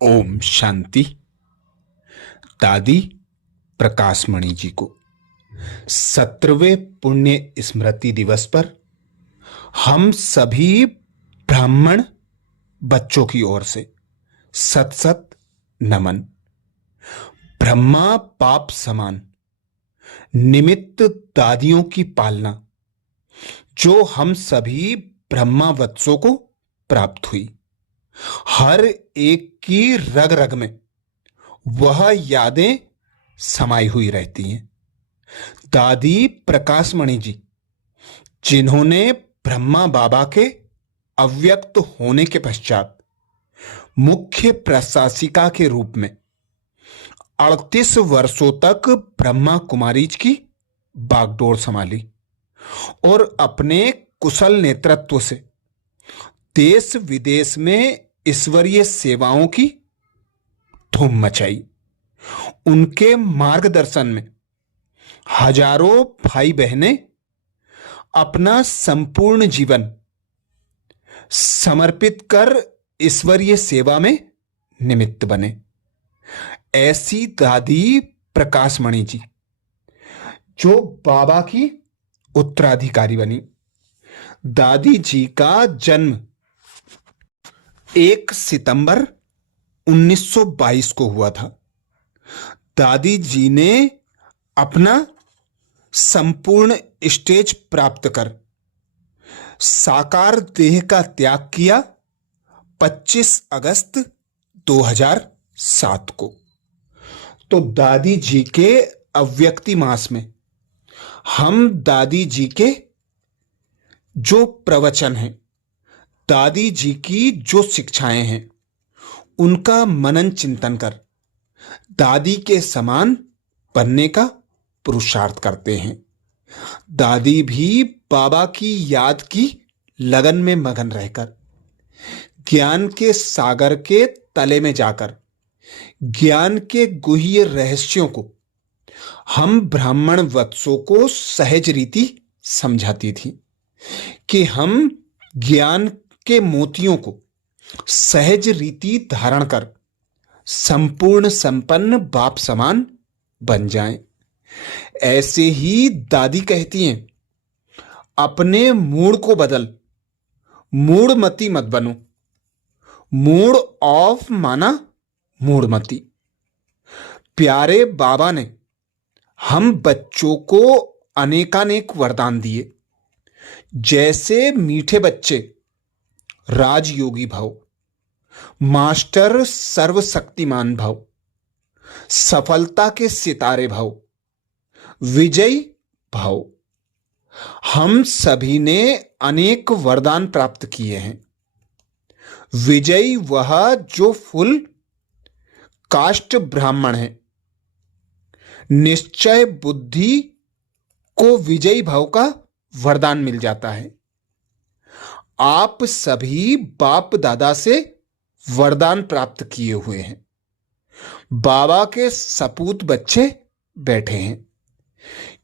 ओम शांति। दादी प्रकाशमणि जी को 17वें पुण्य स्मृति दिवस पर हम सभी ब्राह्मण बच्चों की ओर से सत सत नमन। ब्रह्मा पाप समान निमित्त दादियों की पालना जो हम सभी ब्रह्मा वत्सों को प्राप्त हुई, हर एक की रग रग में वह यादें समाई हुई रहती हैं। दादी प्रकाशमणि जी, जिन्होंने ब्रह्मा बाबा के अव्यक्त होने के पश्चात मुख्य प्रशासिका के रूप में 38 वर्षों तक ब्रह्मा कुमारीज की बागडोर संभाली और अपने कुशल नेतृत्व से देश विदेश में ईश्वरीय सेवाओं की धूम मचाई। उनके मार्गदर्शन में हजारों भाई बहनें अपना संपूर्ण जीवन समर्पित कर ईश्वरीय सेवा में निमित्त बने। ऐसी दादी प्रकाशमणि जी जो बाबा की उत्तराधिकारी बनी। दादी जी का जन्म 1 सितंबर 1922 को हुआ था। दादी जी ने अपना संपूर्ण स्टेज प्राप्त कर साकार देह का त्याग किया 25 अगस्त 2007 को। तो दादी जी के अव्यक्ति मास में हम दादी जी के जो प्रवचन हैं, दादी जी की जो शिक्षाएं हैं, उनका मनन चिंतन कर दादी के समान बनने का पुरुषार्थ करते हैं। दादी भी बाबा की याद की लगन में मगन रहकर ज्ञान के सागर के तले में जाकर ज्ञान के गुह्य रहस्यों को हम ब्राह्मण वत्सों को सहज रीति समझाती थी कि हम ज्ञान के मोतियों को सहज रीति धारण कर संपूर्ण संपन्न बाप समान बन जाएं। ऐसे ही दादी कहती हैं, अपने मूड को बदल, मूढ़मती मत बनो। मूड ऑफ माना मूढ़मती। प्यारे बाबा ने हम बच्चों को अनेकानेक वरदान दिए, जैसे मीठे बच्चे राजयोगी भाव, मास्टर सर्वशक्तिमान भाव, सफलता के सितारे भाव, विजयी भाव। हम सभी ने अनेक वरदान प्राप्त किए हैं। विजयी वह जो फुल कास्ट ब्राह्मण है। निश्चय बुद्धि को विजयी भाव का वरदान मिल जाता है। आप सभी बाप दादा से वरदान प्राप्त किए हुए हैं। बाबा के सपूत बच्चे बैठे हैं,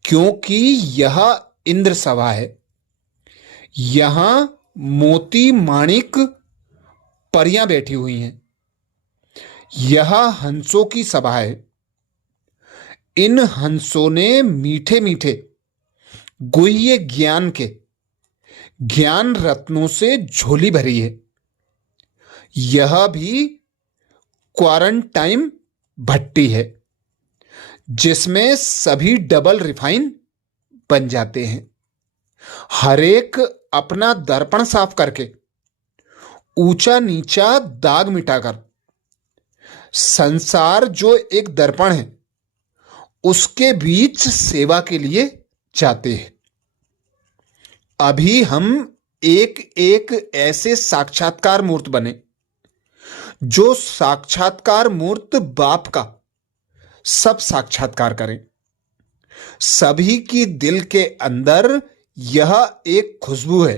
क्योंकि यह इंद्र सभा है। यहां मोती माणिक परियां बैठी हुई हैं। यह हंसों की सभा है। इन हंसों ने मीठे मीठे गुह्य ज्ञान के ज्ञान रत्नों से झोली भरी है। यह भी क्वारंटाइन भट्टी है, जिसमें सभी डबल रिफाइन बन जाते हैं। हरेक अपना दर्पण साफ करके ऊंचा नीचा दाग मिटाकर संसार जो एक दर्पण है उसके बीच सेवा के लिए जाते हैं। अभी हम एक एक ऐसे साक्षात्कार मूर्त बने जो साक्षात्कार मूर्त बाप का सब साक्षात्कार करें। सभी की दिल के अंदर यह एक खुशबू है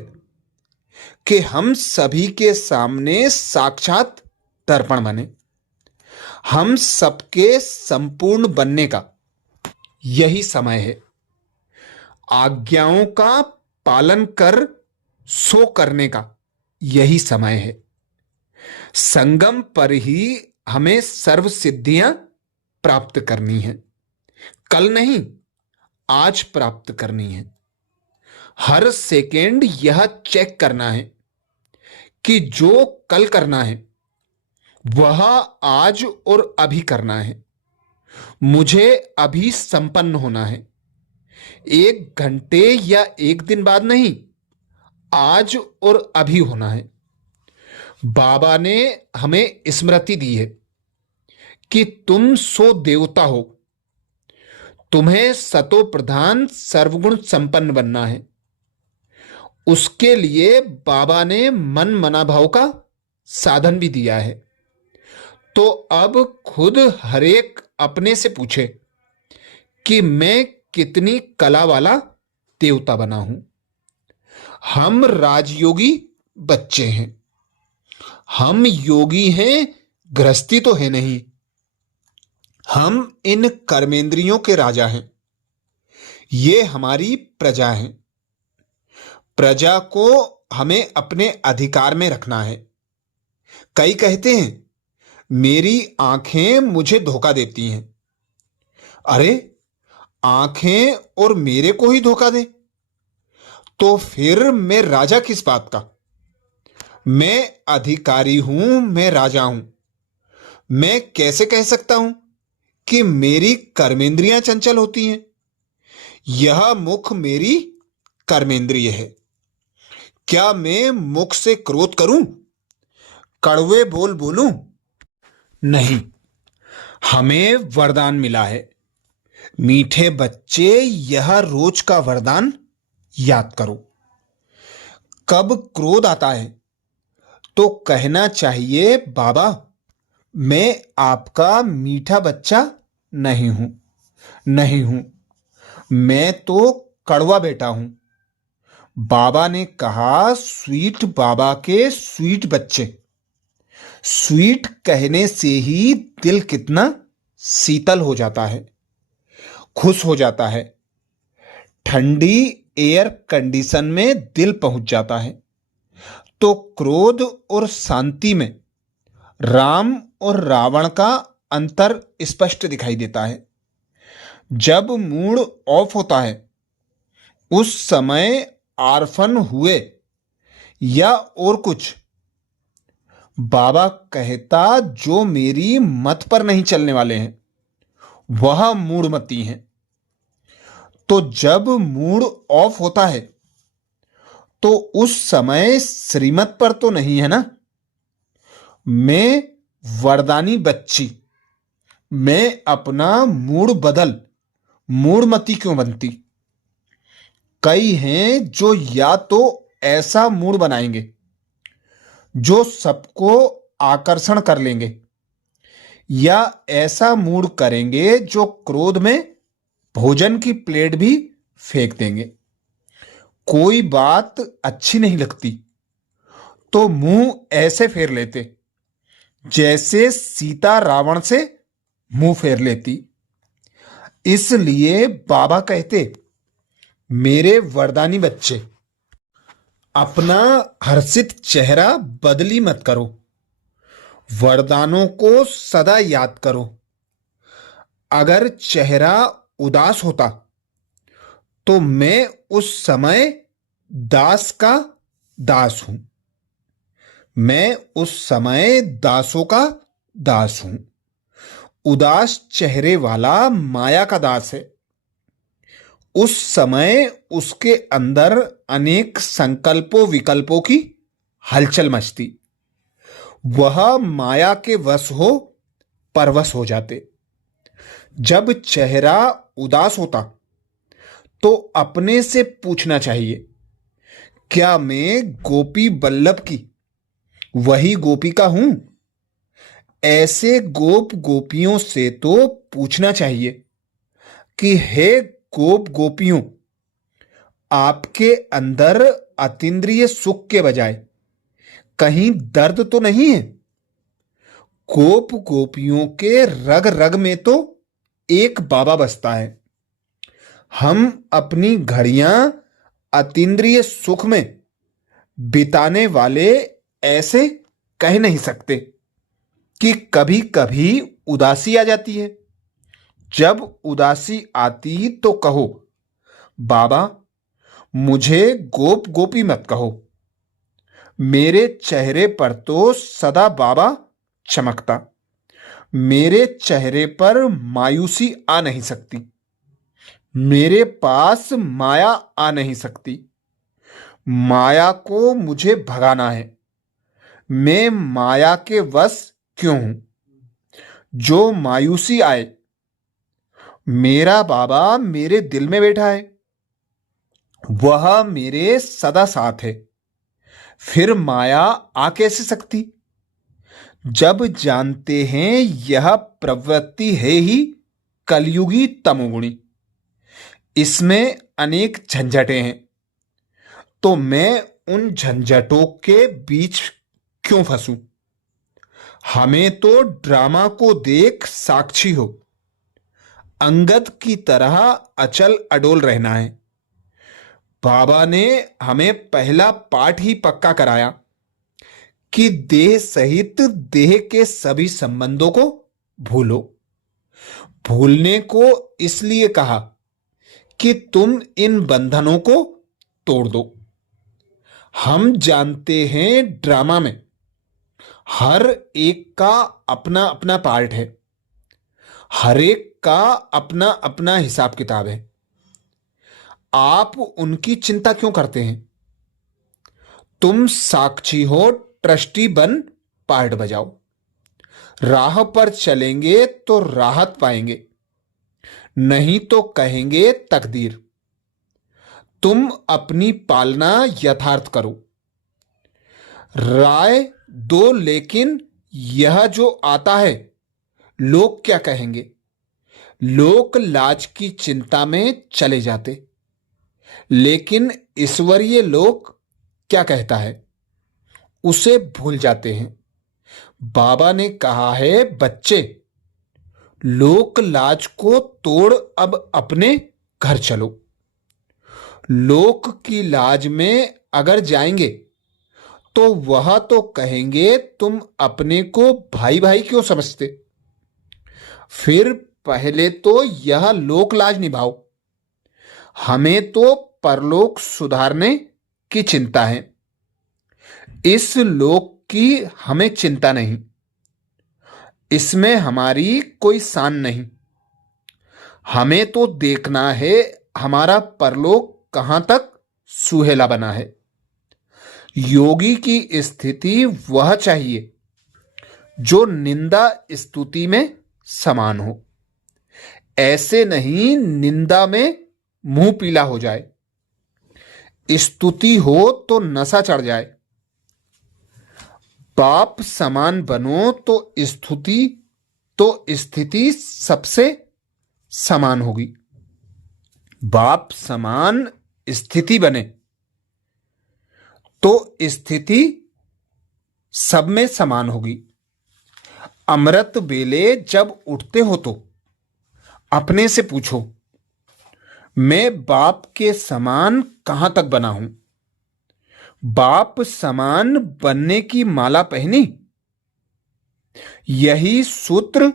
कि हम सभी के सामने साक्षात दर्पण बने। हम सबके संपूर्ण बनने का यही समय है। आज्ञाओं का पालन कर सो करने का यही समय है। संगम पर ही हमें सर्व सिद्धियां प्राप्त करनी है। कल नहीं, आज प्राप्त करनी है। हर सेकेंड यह चेक करना है कि जो कल करना है वह आज और अभी करना है। मुझे अभी संपन्न होना है। 1 घंटे या 1 दिन बाद नहीं, आज और अभी होना है। बाबा ने हमें स्मृति दी है कि तुम सो देवता हो, तुम्हें सतो प्रधान सर्वगुण संपन्न बनना है। उसके लिए बाबा ने मन मनाभाव का साधन भी दिया है। तो अब खुद हरेक अपने से पूछे कि मैं कितनी कला वाला देवता बना हूं। हम राजयोगी बच्चे हैं। हम योगी हैं, गृहस्थी तो है नहीं। हम इन कर्मेंद्रियों के राजा हैं। ये हमारी प्रजा है। प्रजा को हमें अपने अधिकार में रखना है। कई कहते हैं मेरी आंखें मुझे धोखा देती हैं। अरे, आंखें और मेरे को ही धोखा दे तो फिर मैं राजा किस बात का? मैं अधिकारी हूं, मैं राजा हूं। मैं कैसे कह सकता हूं कि मेरी कर्मेंद्रियां चंचल होती हैं? यह मुख मेरी कर्मेंद्रिय है। क्या मैं मुख से क्रोध करूं, कड़वे बोल बोलूं? नहीं। हमें वरदान मिला है। मीठे बच्चे, यह रोज का वरदान याद करो। कब क्रोध आता है तो कहना चाहिए, बाबा मैं आपका मीठा बच्चा नहीं हूं, नहीं हूं, मैं तो कड़वा बेटा हूं। बाबा ने कहा, स्वीट बाबा के स्वीट बच्चे। स्वीट कहने से ही दिल कितना शीतल हो जाता है, खुश हो जाता है। ठंडी एयर कंडीशन में दिल पहुंच जाता है। तो क्रोध और शांति में राम और रावण का अंतर स्पष्ट दिखाई देता है। जब मूड ऑफ होता है उस समय आर्फन हुए या और कुछ, बाबा कहता जो मेरी मत पर नहीं चलने वाले हैं वह मूढ़मती हैं। तो जब मूड ऑफ होता है तो उस समय श्रीमत पर तो नहीं है ना। मैं वरदानी बच्ची, मैं अपना मूड बदल मूढ़मती क्यों बनती? कई हैं जो या तो ऐसा मूड बनाएंगे जो सबको आकर्षण कर लेंगे, या ऐसा मूड करेंगे जो क्रोध में भोजन की प्लेट भी फेंक देंगे। कोई बात अच्छी नहीं लगती तो मुंह ऐसे फेर लेते जैसे सीता रावण से मुंह फेर लेती। इसलिए बाबा कहते, मेरे वरदानी बच्चे, अपना हर्षित चेहरा बदली मत करो। वरदानों को सदा याद करो। अगर चेहरा उदास होता तो मैं उस समय दास का दास हूं। मैं उस समय दासों का दास हूं। उदास चेहरे वाला माया का दास है। उस समय उसके अंदर अनेक संकल्पों विकल्पों की हलचल मचती। वह माया के वश हो परवश हो जाते। जब चेहरा उदास होता तो अपने से पूछना चाहिए, क्या मैं गोपी बल्लभ की वही गोपिका हूं? ऐसे गोप गोपियों से तो पूछना चाहिए कि हे गोप गोपियों, आपके अंदर अतीन्द्रिय सुख के बजाय कहीं दर्द तो नहीं है? गोप गोपियों के रग रग में तो एक बाबा बसता है। हम अपनी घड़ियां अतीन्द्रिय सुख में बिताने वाले ऐसे कह नहीं सकते। कि कभी कभी उदासी आ जाती है। जब उदासी आती तो कहो, बाबा मुझे गोप गोपी मत कहो। मेरे चेहरे पर तो सदा बाबा चमकता। मेरे चेहरे पर मायूसी आ नहीं सकती। मेरे पास माया आ नहीं सकती। माया को मुझे भगाना है। मैं माया के वश क्यों हूं? जो मायूसी आए, मेरा बाबा मेरे दिल में बैठा है। वह मेरे सदा साथ है। फिर माया आ कैसे सकती? जब जानते हैं यह प्रवृत्ति है ही कलयुगी तमोगुणी। इसमें अनेक झंझटें हैं, तो मैं उन झंझटों के बीच क्यों फंसूं? हमें तो ड्रामा को देख साक्षी हो, अंगद की तरह अचल अडोल रहना है। बाबा ने हमें पहला पाठ ही पक्का कराया कि देह सहित देह के सभी संबंधों को भूलो। भूलने को इसलिए कहा कि तुम इन बंधनों को तोड़ दो। हम जानते हैं ड्रामा में हर एक का अपना अपना पार्ट है। हर एक का अपना अपना हिसाब किताब है। आप उनकी चिंता क्यों करते हैं? तुम साक्षी हो, ट्रस्टी बन पार्ट बजाओ। राह पर चलेंगे तो राहत पाएंगे, नहीं तो कहेंगे तकदीर। तुम अपनी पालना यथार्थ करो। राय दो, लेकिन यह जो आता है लोग क्या कहेंगे? लोग लाज की चिंता में चले जाते, लेकिन ईश्वरीय लोक क्या कहता है उसे भूल जाते हैं। बाबा ने कहा है, बच्चे लोक लाज को तोड़ अब अपने घर चलो। लोक की लाज में अगर जाएंगे तो वह तो कहेंगे तुम अपने को भाई भाई क्यों समझते? फिर पहले तो यह लोक लाज निभाओ। हमें तो परलोक सुधारने की चिंता है। इस लोक की हमें चिंता नहीं। इसमें हमारी कोई शान नहीं। हमें तो देखना है हमारा परलोक कहां तक सुहेला बना है। योगी की स्थिति वह चाहिए जो निंदा स्तुति में समान हो। ऐसे नहीं निंदा में मुंह पीला हो जाए, स्तुति हो तो नशा चढ़ जाए। बाप समान बनो तो स्थिति सबसे समान होगी। बाप समान स्थिति बने तो स्थिति सब में समान होगी। अमृत बेले जब उठते हो तो अपने से पूछो, मैं बाप के समान कहां तक बना हूं? बाप समान बनने की माला पहनी। यही सूत्र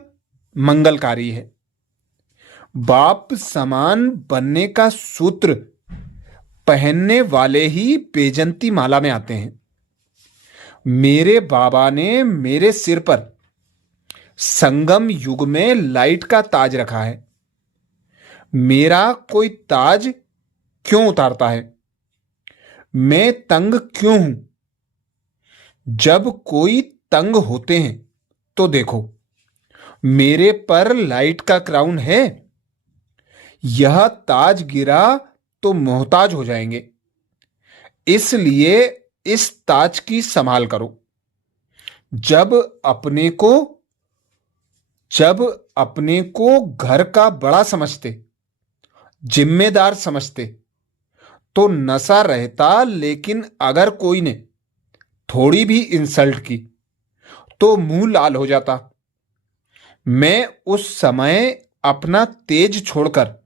मंगलकारी है। बाप समान बनने का सूत्र पहनने वाले ही बेजंती माला में आते हैं। मेरे बाबा ने मेरे सिर पर संगम युग में लाइट का ताज रखा है। मेरा कोई ताज क्यों उतारता है? मैं तंग क्यों हूं? जब कोई तंग होते हैं तो देखो, मेरे पर लाइट का क्राउन है। यह ताज गिरा तो मोहताज हो जाएंगे। इसलिए इस ताज की संभाल करो। जब अपने को घर का बड़ा समझते, जिम्मेदार समझते तो नशा रहता, लेकिन अगर कोई ने थोड़ी भी इंसल्ट की तो मुंह लाल हो जाता। मैं उस समय अपना तेज छोड़कर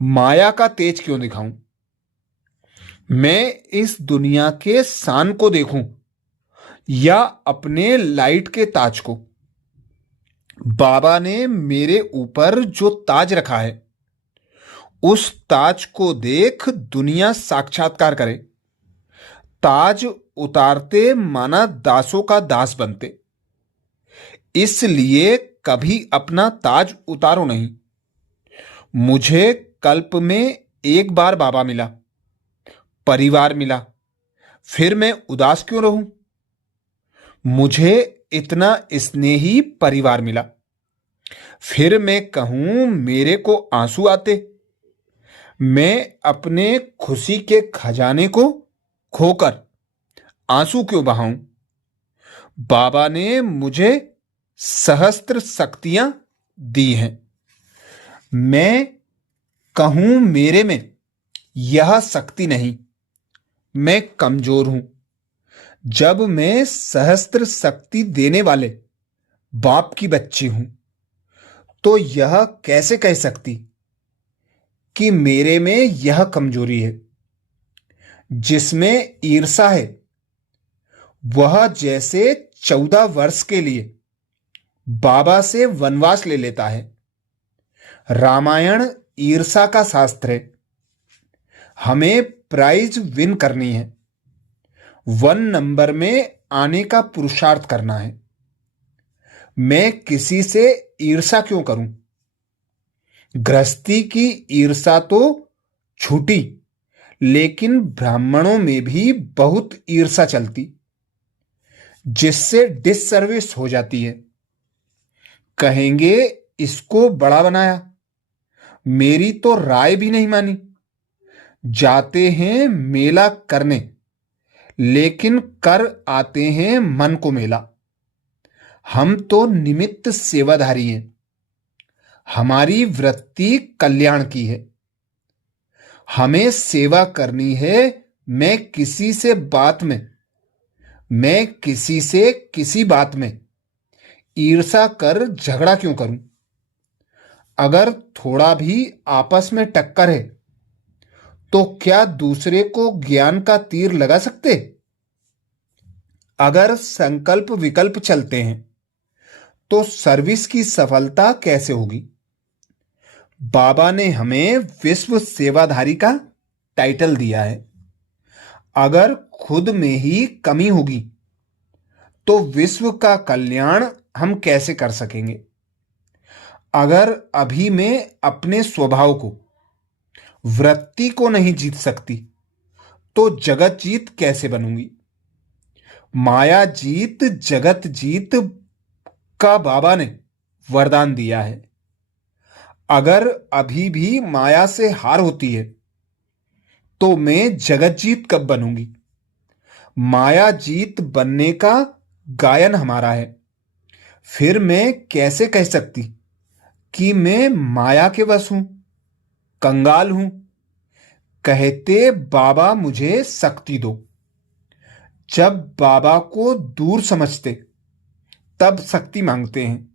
माया का तेज क्यों दिखाऊं? मैं इस दुनिया के शान को देखूं या अपने लाइट के ताज को? बाबा ने मेरे ऊपर जो ताज रखा है, उस ताज को देख दुनिया साक्षात्कार करे। ताज उतारते माना दासों का दास बनते। इसलिए कभी अपना ताज उतारो नहीं। मुझे कल्प में एक बार बाबा मिला, परिवार मिला, फिर मैं उदास क्यों रहूं? मुझे इतना स्नेही परिवार मिला, फिर मैं कहूं मेरे को आंसू आते। मैं अपने खुशी के खजाने को खोकर आंसू क्यों बहाऊं? बाबा ने मुझे सहस्त्र शक्तियां दी हैं। मैं कहूं मेरे में यह शक्ति नहीं, मैं कमजोर हूं। जब मैं सहस्त्र शक्ति देने वाले बाप की बच्ची हूं, तो यह कैसे कह सकती कि मेरे में यह कमजोरी है? जिसमें ईर्षा है, वह जैसे 14 वर्ष के लिए बाबा से वनवास ले लेता है। रामायण ईर्षा का शास्त्र है। हमें प्राइज विन करनी है, 1 नंबर में आने का पुरुषार्थ करना है। मैं किसी से ईर्षा क्यों करूं? गृहस्थी की ईर्षा तो छूटी, लेकिन ब्राह्मणों में भी बहुत ईर्षा चलती, जिससे डिससर्विस हो जाती है। कहेंगे इसको बड़ा बनाया, मेरी तो राय भी नहीं मानी। जाते हैं मेला करने, लेकिन कर आते हैं मन को मेला। हम तो निमित्त सेवाधारी हैं, हमारी वृत्ति कल्याण की है। हमें सेवा करनी है। मैं किसी से किसी बात में ईर्षा कर झगड़ा क्यों करूं? अगर थोड़ा भी आपस में टक्कर है, तो क्या दूसरे को ज्ञान का तीर लगा सकते? अगर संकल्प विकल्प चलते हैं, तो सर्विस की सफलता कैसे होगी? बाबा ने हमें विश्व सेवाधारी का टाइटल दिया है। अगर खुद में ही कमी होगी, तो विश्व का कल्याण हम कैसे कर सकेंगे? अगर अभी मैं अपने स्वभाव को, वृत्ति को नहीं जीत सकती, तो जगत जीत कैसे बनूंगी? माया जीत जगत जीत का बाबा ने वरदान दिया है। अगर अभी भी माया से हार होती है, तो मैं जगत जीत कब बनूंगी? माया जीत बनने का गायन हमारा है। फिर मैं कैसे कह सकती कि मैं माया के वश हूं, कंगाल हूं? कहते बाबा मुझे शक्ति दो। जब बाबा को दूर समझते, तब शक्ति मांगते हैं।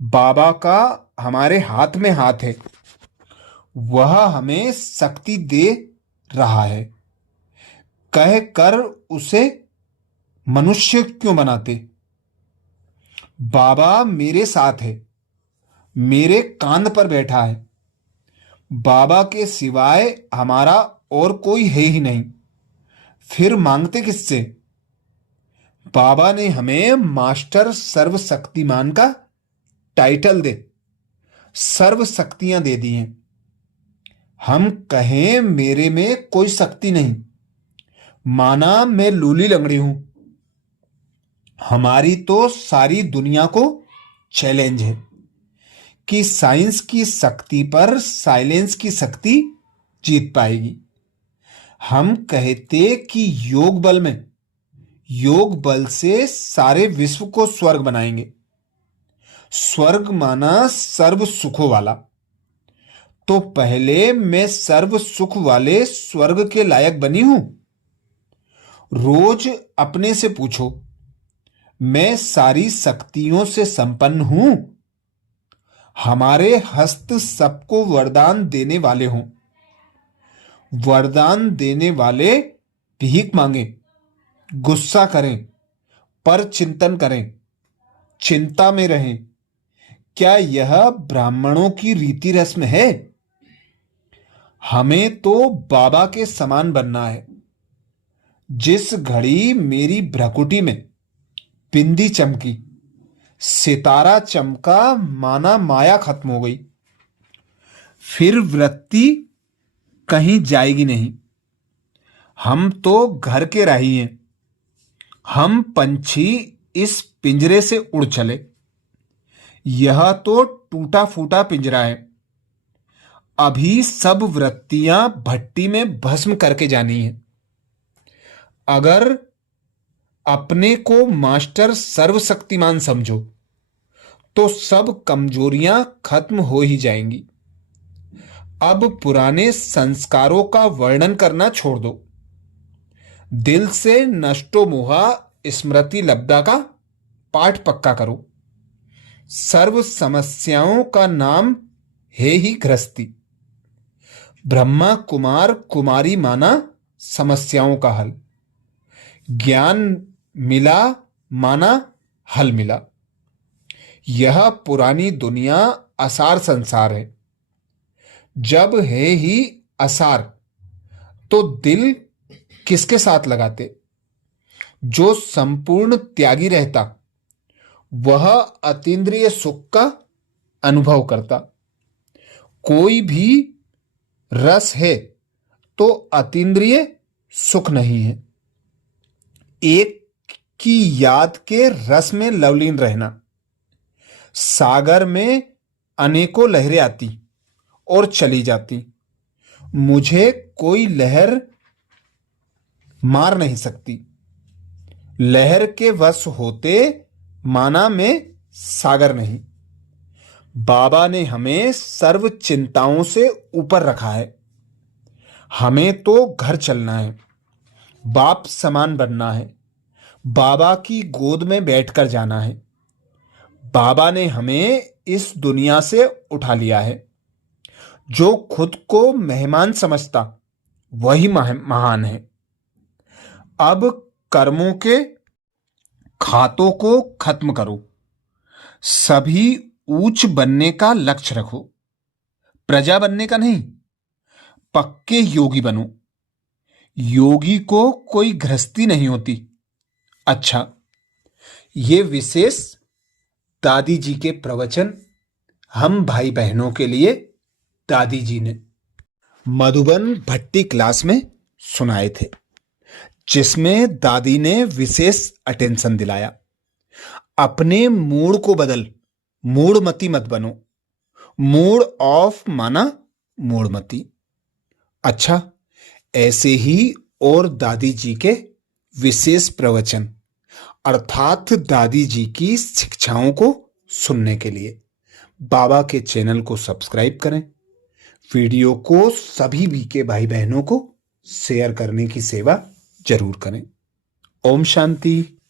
बाबा का हमारे हाथ में हाथ है, वह हमें शक्ति दे रहा है। कह कर उसे मनुष्य क्यों बनाते? बाबा मेरे साथ है, मेरे कांध पर बैठा है। बाबा के सिवाय हमारा और कोई है ही नहीं, फिर मांगते किससे? बाबा ने हमें मास्टर सर्वशक्तिमान का टाइटल दे सर्व शक्तियां दे दी हैं। हम कहें मेरे में कोई शक्ति नहीं, माना मैं लूली लंगड़ी हूं। हमारी तो सारी दुनिया को चैलेंज है कि साइंस की शक्ति पर साइलेंस की शक्ति जीत पाएगी। हम कहते कि योग बल से सारे विश्व को स्वर्ग बनाएंगे। स्वर्ग माना सर्व सुखों वाला। तो पहले मैं सर्व सुख वाले स्वर्ग के लायक बनी हूं? रोज अपने से पूछो, मैं सारी शक्तियों से संपन्न हूं? हमारे हस्त सबको वरदान देने वाले हों। वरदान देने वाले भीख मांगे, गुस्सा करें, पर चिंतन करें, चिंता में रहें, क्या यह ब्राह्मणों की रीति रस्म है? हमें तो बाबा के समान बनना है। जिस घड़ी मेरी भ्रकुटी में बिंदी चमकी, सितारा चमका, माना माया खत्म हो गई। फिर वृत्ति कहीं जाएगी नहीं। हम तो घर के राही हैं। हम पंछी इस पिंजरे से उड़ चले। यह तो टूटा फूटा पिंजरा है। अभी सब वृत्तियां भट्टी में भस्म करके जानी है। अगर अपने को मास्टर सर्वशक्तिमान समझो तो सब कमजोरियां खत्म हो ही जाएंगी। अब पुराने संस्कारों का वर्णन करना छोड़ दो। दिल से नष्टो मोहा स्मृति लब्धा का पाठ पक्का करो। सर्व समस्याओं का नाम है ही गृहस्थी। ब्रह्मा कुमार कुमारी माना समस्याओं का हल। ज्ञान मिला माना हल मिला। यह पुरानी दुनिया असार संसार है। जब है ही असार तो दिल किसके साथ लगाते? जो संपूर्ण त्यागी रहता वह अतीन्द्रिय सुख का अनुभव करता। कोई भी रस है तो अतीन्द्रिय सुख नहीं है। एक की याद के रस में लवलीन रहना। सागर में अनेकों लहरें आती और चली जाती। मुझे कोई लहर मार नहीं सकती। लहर के वश होते माना में सागर नहीं। बाबा ने हमें सर्व चिंताओं से ऊपर रखा है। हमें तो घर चलना है। बाप समान बनना है। बाबा की गोद में बैठकर जाना है। बाबा ने हमें इस दुनिया से उठा लिया है। जो खुद को मेहमान समझता वही महान है। अब कर्मों के खातों को खत्म करो। सभी ऊंच बनने का लक्ष्य रखो। प्रजा बनने का नहीं, पक्के योगी बनो। योगी को कोई गृहस्थी नहीं होती। अच्छा, ये विशेष दादी जी के प्रवचन हम भाई बहनों के लिए दादी जी ने मधुबन भट्टी क्लास में सुनाए थे, जिसमें दादी ने विशेष अटेंशन दिलाया। अपने मूड को बदल, मूडमती मत बनो। मूड ऑफ माना मूडमती। अच्छा, ऐसे ही और दादी जी के विशेष प्रवचन अर्थात दादी जी की शिक्षाओं को सुनने के लिए बाबा के चैनल को सब्सक्राइब करें। वीडियो को सभी भी के भाई बहनों को शेयर करने की सेवा जरूर करें। ओम शांति।